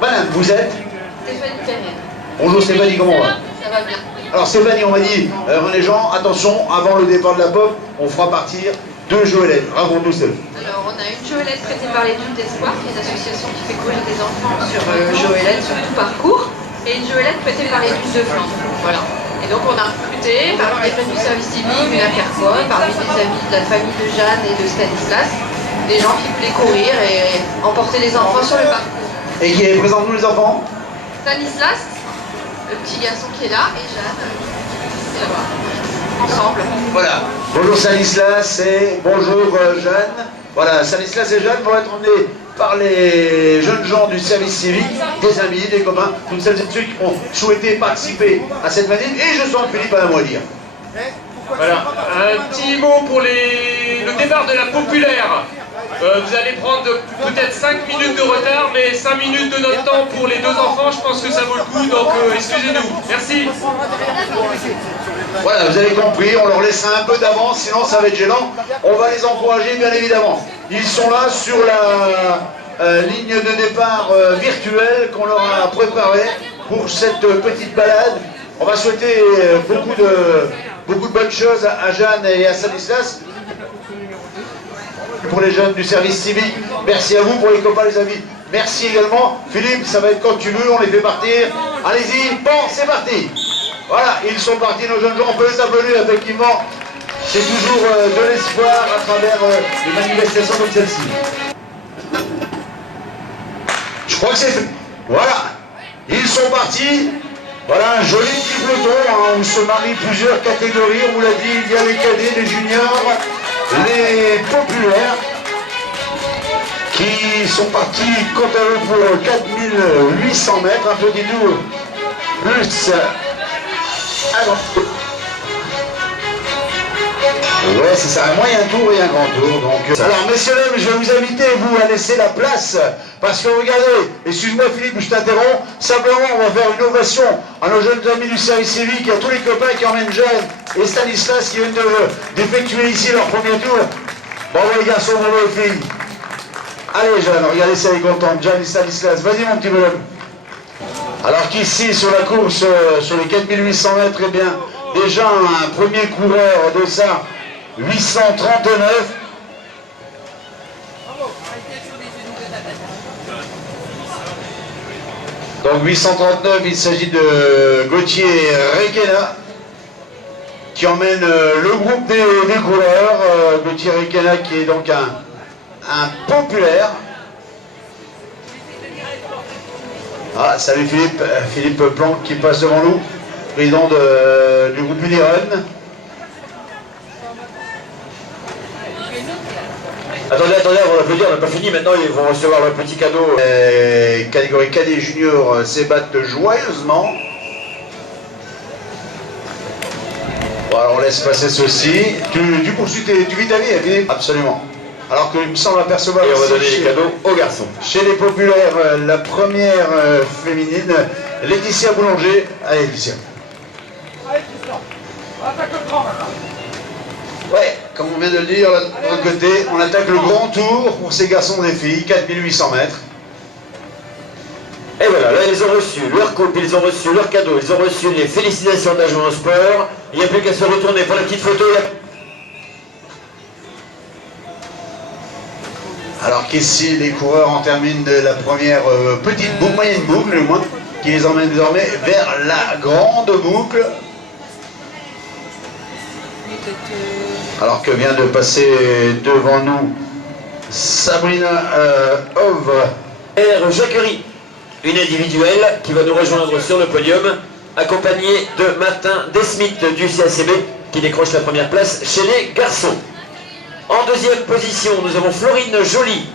Madame, vous êtes? Stéphanie Canel. Bonjour Stéphanie, comment on va? Ça va bien. Alors Stéphanie, on m'a dit, René Jean, attention, avant le départ de la pop, on fera partir deux Joëlettes. Raconte-nous ça. Alors, on a une Joëlette prêtée par les Ducs d'Espoir, qui est une association qui fait courir des enfants sur Joëlette, sur tout parcours, et une Joëlette prêtée par les Ducs de Flandre. Voilà. Et donc, on a recruté parmi les jeunes du service civique, une Carquois, parmi les amis de la famille de Jeanne et de Stanislas, des gens qui voulaient courir et emporter les enfants sur le parcours. Et qui présente-nous les enfants? Stanislas, le petit garçon qui est là, et Jeanne, qui est là-bas. Ensemble. Voilà. Bonjour Stanislas et bonjour Jeanne. Voilà, Stanislas et Jeanne vont être emmenés par les jeunes gens du service civique, des amis, des copains, toutes celles et ceux qui ont souhaité participer à cette manif. Et je sens que Philippe a un mot à dire. Voilà, un petit mot pour le départ de la populaire. Vous allez prendre peut-être 5 minutes de retard, mais 5 minutes de notre temps pour les deux enfants, je pense que ça vaut le coup, donc excusez-nous. Merci. Voilà, vous avez compris, on leur laisse un peu d'avance, sinon ça va être gênant. On va les encourager, bien évidemment. Ils sont là sur la ligne de départ virtuelle qu'on leur a préparée pour cette petite balade. On va souhaiter beaucoup de bonnes choses à Jeanne et à Stanislas. Pour les jeunes du service civique, merci à vous. Pour les copains, les amis, merci également. Philippe, ça va être quand tu veux, on les fait partir. Allez-y, bon, c'est parti. Voilà, ils sont partis, nos jeunes gens, on peut les applaudir, effectivement. C'est toujours de l'espoir à travers des manifestations comme celle-ci. Je crois que c'est fait. Voilà, ils sont partis. Voilà un joli petit peloton hein, où se marient plusieurs catégories. On vous l'a dit, il y a les cadets, les juniors, les populaires qui sont partis quant à eux pour 4800 mètres, un petit tour plus. Alors, ouais, c'est ça, un moyen tour et un grand tour. Donc, alors, messieurs, dames, je vais vous inviter, vous, à laisser la place. Parce que, regardez, excuse-moi Philippe, je t'interromps. Simplement, on va faire une ovation à nos jeunes amis du service civique et à tous les copains qui emmènent Jeanne et Stanislas qui viennent d'effectuer ici leur premier tour. Bravo les garçons, bravo les filles. Allez, Jeanne, regardez ça, elle est contente. Jeanne et Stanislas, vas-y, mon petit bonhomme. Alors qu'ici, sur la course, sur les 4800 mètres, eh bien, déjà un premier coureur de ça, 839. Donc 839, il s'agit de Gauthier Requena, qui emmène le groupe des coureurs. Gauthier Requena qui est donc un populaire. Ah, salut Philippe, Philippe Planck qui passe devant nous, président du groupe Unirun. Attendez, on va applaudir, on n'a pas fini, maintenant ils vont recevoir leur petit cadeau. Catégorie cadet junior s'ébattent joyeusement. Voilà, on laisse passer ceci. Tu poursuis, tu vis ta vie, Philippe? Absolument. Alors qu'il me semble apercevoir... Et on va donner les cadeaux aux garçons. Chez les populaires, la première féminine, Laetitia Boulanger. Allez, Laetitia. Allez, Christian, on attaque le grand maintenant. Ouais, comme on vient de le dire, là, de l'autre côté, on attaque le grand tour pour ces garçons et des filles, 4800 mètres. Et voilà, là ils ont reçu leur coupe, ils ont reçu leur cadeau, ils ont reçu les félicitations d'Agent au sport. Il n'y a plus qu'à se retourner pour la petite photo. Alors qu'ici, les coureurs en terminent de la première petite boucle, moyenne boucle, du moins, qui les emmène désormais vers la grande boucle. Alors que vient de passer devant nous Sabrina Ove. R. Jacquerie, une individuelle qui va nous rejoindre sur le podium, accompagnée de Martin Desmith du CACB, qui décroche la première place chez les garçons. En deuxième position, nous avons Florine Joly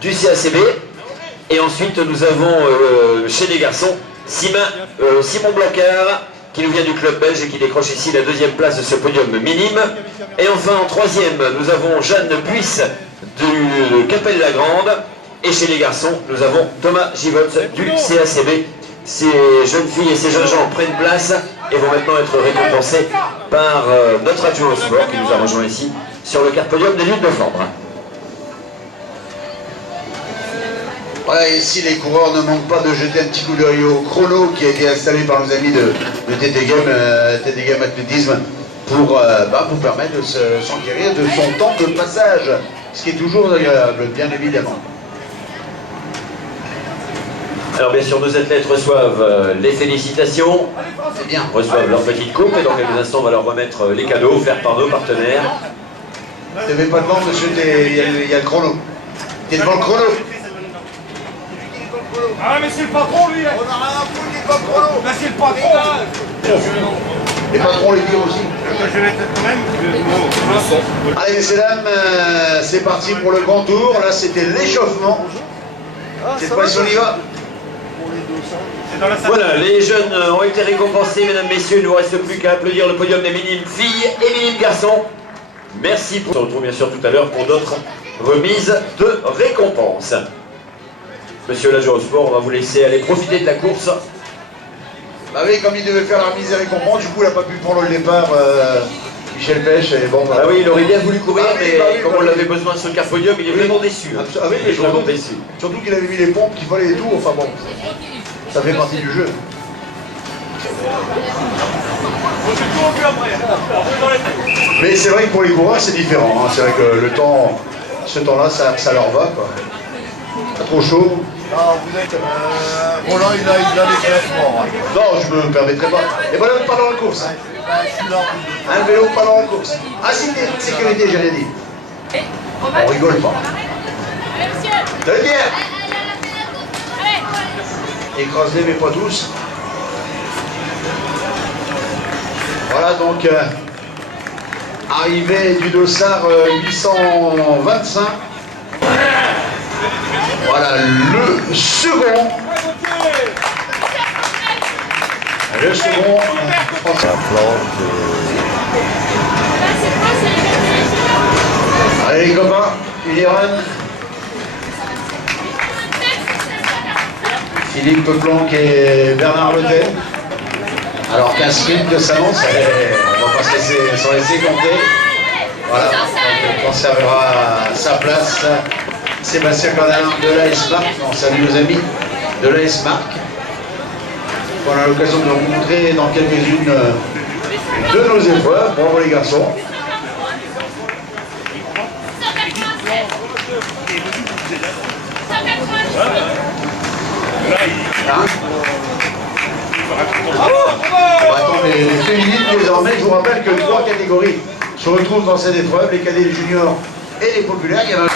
du CACB. Et ensuite, nous avons chez les garçons Simon Blancard, qui nous vient du club belge et qui décroche ici la deuxième place de ce podium minime. Et enfin, en troisième, nous avons Jeanne Buisse du Capelle-la-Grande. Et chez les garçons, nous avons Thomas Givotte du CACB. Ces jeunes filles et ces jeunes gens prennent place et vont maintenant être récompensés par notre adjoint au sport qui nous a rejoint ici sur le quart podium des Ducs de Flandre. Voilà, ici les coureurs ne manquent pas de jeter un petit coup d'œil au chrono qui a été installé par nos amis de TT Game Athlétisme pour permettre de s'enquérir de son temps de passage, ce qui est toujours agréable, bien évidemment. Alors bien sûr, nos athlètes reçoivent les félicitations, C'est bien. reçoivent leur petite coupe et dans quelques instants on va leur remettre les cadeaux offerts par nos partenaires. Ne mets pas devant, monsieur, il y a le chrono. T'es devant le chrono. Ah mais c'est le patron lui. On a rien à foutre, il est pas le chrono. Bah c'est le patron. Les patrons les tire aussi. Je vais mettre quand même le son. Allez, messieurs, dames, c'est parti pour le grand tour. Là, c'était l'échauffement. Cette fois-ci, on y va. Voilà, les jeunes ont été récompensés, mesdames, messieurs. Il ne nous reste plus qu'à applaudir le podium des minimes filles et minimes garçons. Merci pour... On se retrouve bien sûr tout à l'heure pour d'autres remises de récompenses. Monsieur l'agent au sport, on va vous laisser aller profiter de la course. Bah oui, comme il devait faire la remise des récompenses, du coup, il n'a pas pu prendre le départ, Michel Pêche. Et bon, Ah oui, il aurait bien voulu courir, Ah oui, mais bah oui, comme bah on oui. l'avait besoin sur le car podium, il est vraiment déçu. Ah oui, il est vraiment surtout, déçu. surtout qu'il avait mis les pompes qu'il fallait et tout. Enfin bon, ça fait partie du jeu. Mais c'est vrai que pour les coureurs, c'est différent. Hein. C'est vrai que le temps, ce temps-là, ça leur va, quoi. Pas trop chaud. Non, vous êtes. Roland, il a les classements. Non, je me permettrai pas. Et voilà, pas dans la course. Hein. Je suis là. Un vélo, pas dans la course. Ah, sécurité, j'allais dire. On rigole pas. De bière. Écrase-les, mais pas tous. Voilà donc arrivée du dossard 825. Voilà le second. Le second. Allez les copains, une run. Philippe Planck et Bernard Letel. Alors qu'un sprint s'annonce, on va pas s'en laisser compter. Voilà, on conservera sa place. Sébastien Cordin de l'AS Marc. On salue nos amis de l'AS Marc. On a l'occasion de rencontrer dans quelques-unes de nos épreuves. Bravo les garçons. Hein? Bon, attends, les féminines, désormais, je vous rappelle que 3 catégories se retrouvent dans cette épreuve, les cadets, les juniors et les populaires. Il y en a...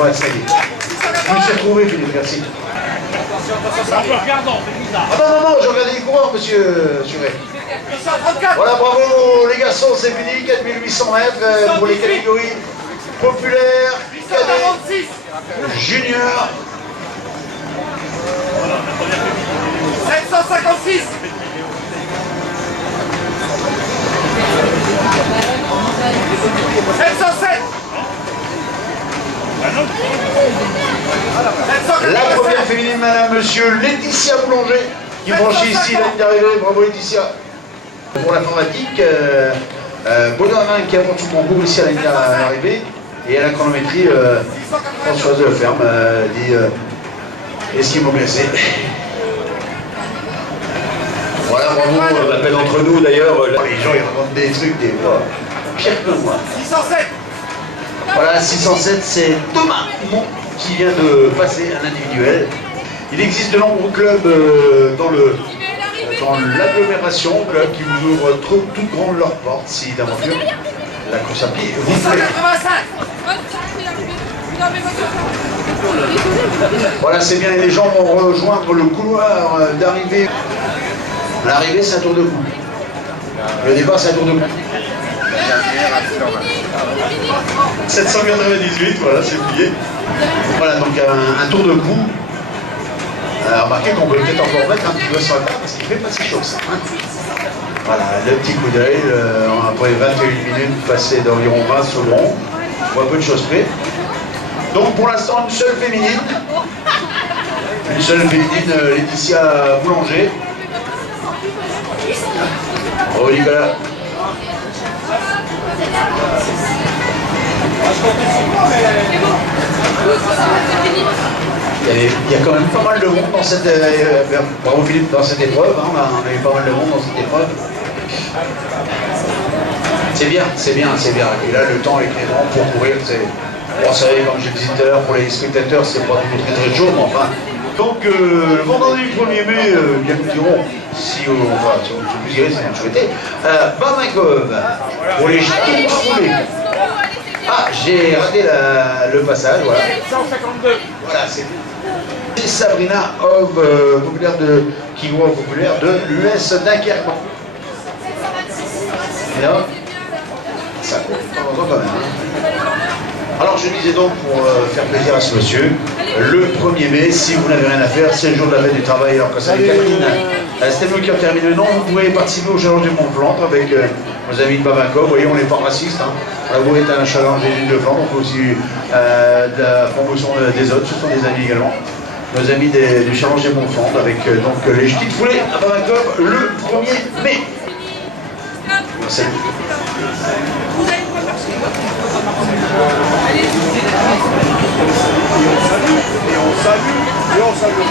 Ouais, ça y est. Je me suis retrouvé, Philippe, merci. Ah non, je regardais les coureurs, monsieur Suret. Voilà, bravo les garçons, c'est fini, 4800 mètres pour les catégories populaires, cadets, juniors. 756. La première féminine, madame, monsieur Laetitia Boulanger, qui franchit ici la ligne d'arrivée. Bravo Laetitia. Pour l'informatique, Baudouin qui avance son concours ici à la ligne d'arrivée. Et à la chronométrie, Françoise Leferme dit Esquimau blessé. Voilà, bravo. On l'appelle entre nous d'ailleurs. Les gens ils racontent des trucs, des fois pire que moi. 607. Voilà, 607, c'est Thomas Mon qui vient de passer un individuel. Il existe de nombreux clubs dans l'agglomération, clubs qui vous ouvrent tout grand leurs portes si d'aventure la course à pied vous plaît. 185. Voilà, c'est bien, les gens vont rejoindre le couloir d'arrivée. L'arrivée, c'est un tour de cou. Le départ, c'est un tour de cou. 798, voilà, c'est plié. Voilà, donc un tour de cou. Remarquez qu'on peut peut-être encore mettre un petit peu sur la table parce qu'il ne fait pas si chaud ça. Hein. Voilà, le petit coup d'œil, après 21 minutes passées d'environ 20 secondes, on voit peu de choses près. Donc pour l'instant, une seule féminine, Laetitia Boulanger. Oh Nicolas. Il y a quand même pas mal de monde dans cette bravo Philippe, dans cette épreuve, hein, on a eu pas mal de monde dans cette épreuve. C'est bien, c'est bien, c'est bien. Et là le temps est clément pour courir, bon, vous savez, comme je disais tout à l'heure, pour les spectateurs, c'est pas toujours très chaud, mais enfin. Donc le vendredi 1er mai, bien nous dirons, si enfin, vous irez, c'est bien souhaité. Bamako, pour les ch'tis roulés. Ah, j'ai raté le passage, voilà. 152. Voilà, c'est Sabrina Homme, populaire qui voit populaire de l'US Dunkerque. Et là, ça court de temps en temps quand même. Hein. Alors je disais donc, pour faire plaisir à ce monsieur, le 1er mai, si vous n'avez rien à faire, c'est le jour de la fête du travail. Alors que ça avec Catherine, c'était nous qui avons terminé le nom, vous pouvez participer au challenge du Mont-Flandre avec nos amis de Bamako. Vous voyez, on n'est pas raciste. Hein. La Bourg est un challenge des Gilles de Flandre, on fait aussi de la promotion des autres, ce sont des amis également. Nos amis du challenge des Mont-Flandre avec donc les ch'tis foulés à Bamako le 1er mai. Salut. Et on salue.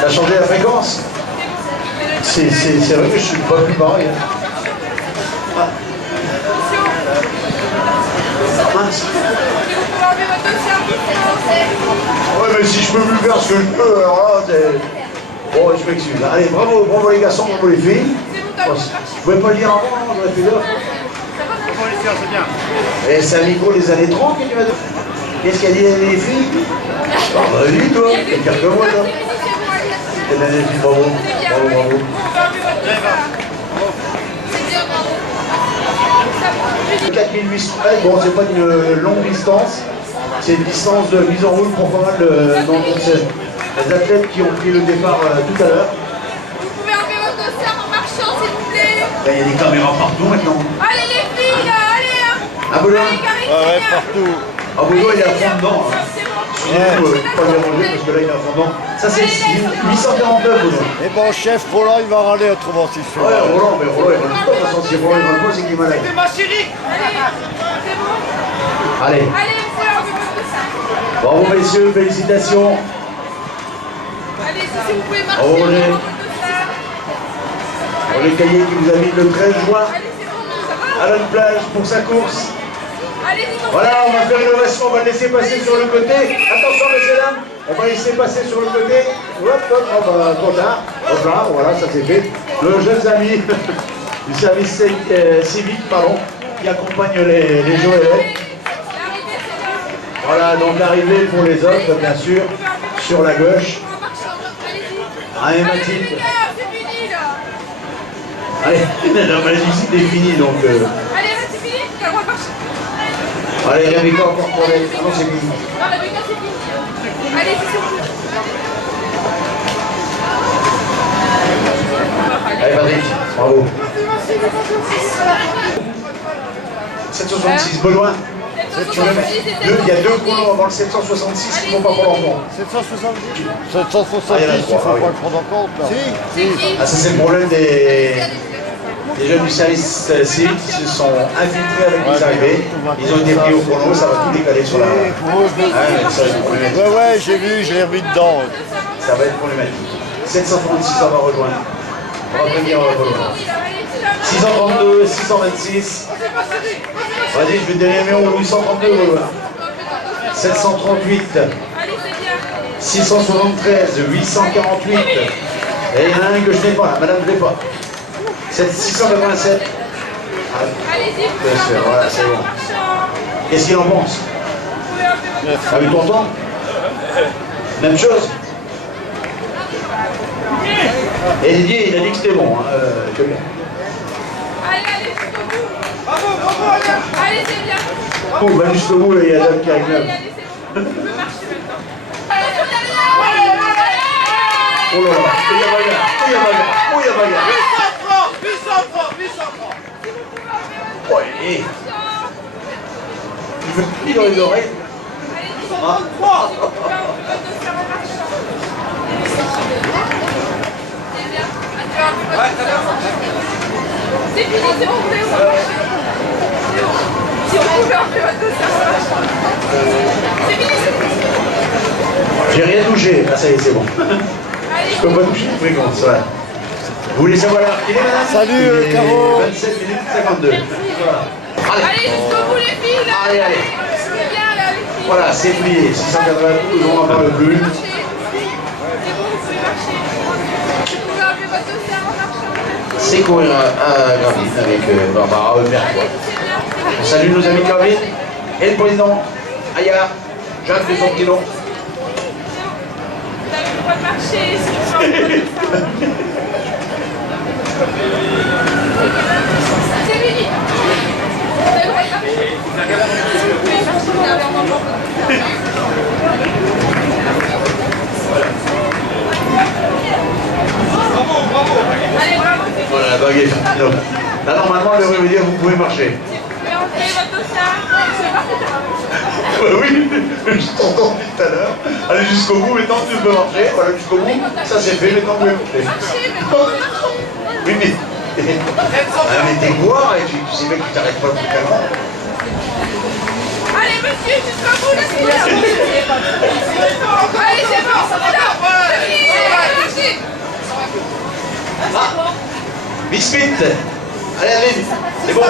T'as changé la fréquence? C'est vrai que je suis pas plus pareil. Ah. Mince. Ouais, mais si je peux plus faire ce que je peux, alors là, bon, je m'excuse. Allez, bravo les garçons, bravo les filles. Bon, je pouvais pas le dire avant, j'aurais fait l'heure. C'est bien. Et c'est un micro des années 30 que tu m'as donné. Qu'est-ce qu'elle dit les filles? Bah, vas-y, toi, t'es pire que moi, toi. T'es des filles, bravo. Bravo. 4800, bon, c'est pas une longue distance, c'est une distance de mise en route pour pas mal les athlètes qui ont pris le départ tout à l'heure. Vous pouvez enlever votre dossier en marchant, s'il vous plaît. Là, il y a des caméras partout maintenant. Allez les filles, là, allez hein. Ah, Boulin. Ouais, partout. Ah, Boulin, il est à fond dedans. Hein. Excusez-nous, pas déranger parce que là, il est à fond dedans. Ça, c'est 849, Boulin. Et bon, chef, Roland, il va râler autrement si c'est. Ouais, Roland, mais Roland, il va le pas. De toute façon, si Roland, il va le pas, c'est qu'il est malade. C'est ma chérie. C'est bon. Allez. Allez, vous pouvez enlever votre dossier. Bravo, messieurs, félicitations. Allez, si vous pouvez marcher, Bravo, Roger. enlevez votre dossier. Roger Caillé qui vous invite le 13 juin Allez, c'est bon, ça va. à l'Anne Plage pour sa course. Allez-y, donc. Voilà, on va faire une ovation, on va le laisser passer sur le côté. Attention, messieurs, dames, on va laisser passer sur le côté. Hop, trop tard. Hop là, voilà, ça c'est fait. Nos jeunes amis du service civique, qui accompagnent les Joëlettes. Voilà, donc l'arrivée pour les autres, bien sûr, sur la gauche. Allez, Mathilde. Les gars, c'est fini là. Allez, la magie est finie, donc... Allez, c'est fini, t'as le droit de marcher. Allez, Rebecca, encore pour les... Ah non, c'est fini. Non, la Rebecca, c'est fini. Allez, c'est bon. Allez, Patrick, bravo. 766, Baudouin. Il y a deux chronos avant le 766 qui ne vont pas prendre en compte. 770. Ah, il y en a 770, il trois, faut ah oui. pas le prendre en compte. Là. Si. Ah, ça c'est le problème des jeunes du service civique qui se sont infiltrés avec les arrivées. Ils ont été pris au chrono, ça va tout décaler sur la... Ah, ça va être problématique. Ouais, j'ai vu, je l'ai remis dedans. Ça va être problématique. 736, on va rejoindre. On va venir Baudouin. 632, 626. Vas-y, je vais te donner le numéro 832, Baudouin. 738, Allez, c'est bien. 673, 848. Et il y en a un que je n'ai pas, madame, je ne l'ai pas. 687. Allez-y, Voilà, c'est bon. Qu'est-ce qu'il en pense? Ah oui, tonton? Même chose? Et Didier, il a dit que c'était bon. Hein, que bien. Allez, allez, jusqu'au bout. Bravo, bravo, allez, c'est bien. On va jusqu'au bout, là, il y a Dame qui arrive. Allez, allez, c'est bon. On peut marcher maintenant. Oh là là, il y a bagarre, il y a bagarre, il y a bagarre. 800 francs, 800 francs. Oh, il veut plus dans les oreilles. Ah. C'est fini, c'est bon, vous pouvez marcher. Si on pouvait enlever votre dossier, ça marche. C'est fini, c'est fini. J'ai rien touché. Ah, ça y est, c'est bon. Je peux pas toucher les fréquences, ouais. Vous voulez savoir l'heure qu'il est, madame? Salut, Il est Caro. 27 minutes 52. Voilà. Allez, jusqu'au bout, les filles, là. Allez, allez. C'est bien, là, les filles. Voilà, c'est plié. 692, on n'en parle plus. C'est bon, vous pouvez marcher. Vous pouvez enlever votre dossier en marchant. C'est courir à Gravine avec Barbara Mercois. Allez, c'est bien. On salue nos amis de Gravine et le président Aya, Jacques de Fontenot. Vous avez le droit de marcher. Si vous enlevez votre dossier. C'est fini. Vous avez le droit de marcher. Vous pouvez marcher. Vous avez un moment. Allez, bravo. Voilà, la bague est faite. Là, normalement, elle devrait me dire vous pouvez marcher. Vous pouvez enlever votre dossier. C'est parti. Oui, je t'entends depuis tout à l'heure. Allez jusqu'au bout, maintenant tu peux marcher. Voilà, jusqu'au bout, ça c'est fait, maintenant vous pouvez marcher. Marchez, mais vous pouvez marcher. Oui, mais. Ah, mais t'es boire et tu sais bien que tu t'arrêtes pas brutalement. Allez, monsieur, jusqu'au bout, laissez-moi. Allez, c'est bon, c'est fini, marchez. Ah, Biscuit. Allez, allez, c'est bon.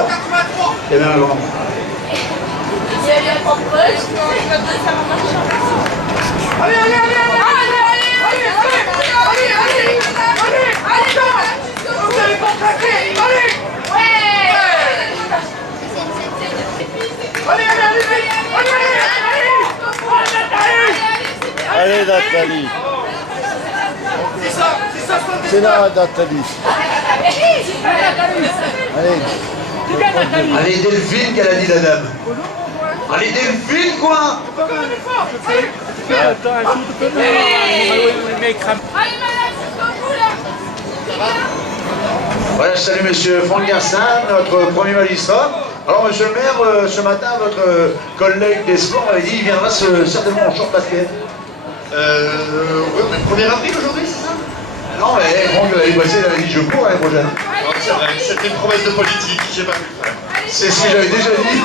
C'est bien, grand. Il y a bien trop proche, je peux enlever votre dossier en marchant. Allez, allez, allez, allez, allez, allez, allez, allez, vous allez pas craquer, allez. Ouais. Allez, allez, allez, allez, Allez, Nathalie. C'est là, Nathalie. Allez. Allez, Delphine, qu'elle a dit la dame. Allez, Delphine, quoi. Allez, madame, jusqu'au bout, là. Voilà, je salue monsieur Franck Garcin, notre premier magistrat. Alors, monsieur le maire, ce matin, votre collègue des sports avait dit qu'il viendra certainement en short basket. Oui, on est le 1er avril aujourd'hui, c'est ça? Non, mais Franck l'année passée, il avait dit je cours l'année prochaine. Non, c'est vrai, c'était une promesse de politique, j'ai pas pu le faire. C'est ce que j'avais déjà dit.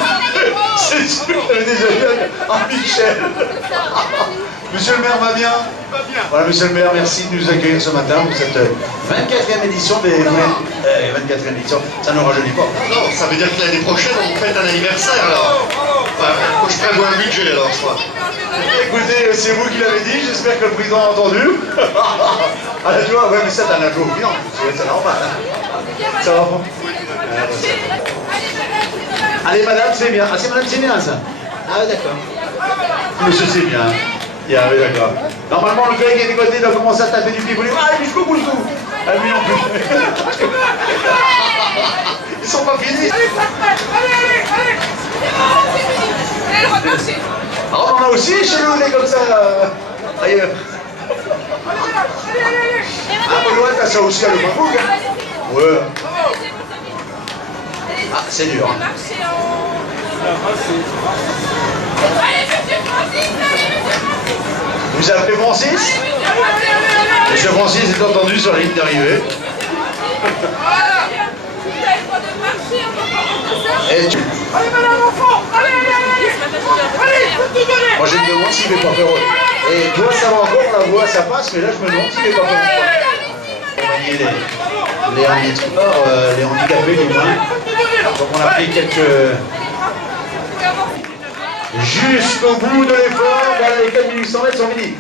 C'est ce que j'avais déjà dit à Michel. Monsieur le maire va bien? Pas bien. Voilà, monsieur le maire, merci de nous accueillir ce matin pour cette 24e édition des... 24e édition, ça ne rajeunit pas. Non, ça veut dire que l'année prochaine, on fête un anniversaire alors. Enfin, faut que je prévois un budget alors, je crois. Écoutez, c'est vous qui l'avez dit, j'espère que le président a entendu. Ah là, tu vois, ouais, mais ça, t'en as joué au client, c'est normal. Hein. Ça va pas? Allez, madame, c'est bien. Ah, c'est madame, c'est bien, ça. Ah, d'accord. Monsieur, c'est bien. Yeah, oui, d'accord. Normalement, le collègue qui est des côtés doit commencer à taper du pied pour lui. Ah, jusqu'au bout, jusqu'au bout. Ah, lui non plus. Ils sont pas finis. Allez, allez. Allez, remarchez. Ah, on en a aussi chez nous, on est comme ça, ailleurs. Ah, mais ouais, t'as ça aussi à le Maboug. Ouais. Ah, c'est dur. Hein. Allez, monsieur Francis, allez, monsieur Francis. Vous appelez Francis? Monsieur Francis est entendu sur la ligne d'arrivée. Voilà. Vous avez le droit de marcher, on va pas rentrer ça. Et tu... Allez, madame, enfant. Allez, allez, allez. Allez, faut tout donner. Moi, je me demande s'il ne fait pas faire... Et toi, ça va encore, la voix, ça passe, mais là, je me demande s'il ne fait pas faire... Les handicapés, du moins. Donc, on a pris quelques... jusqu'au bout de l'effort. Voilà, les 4800 mètres sont finis.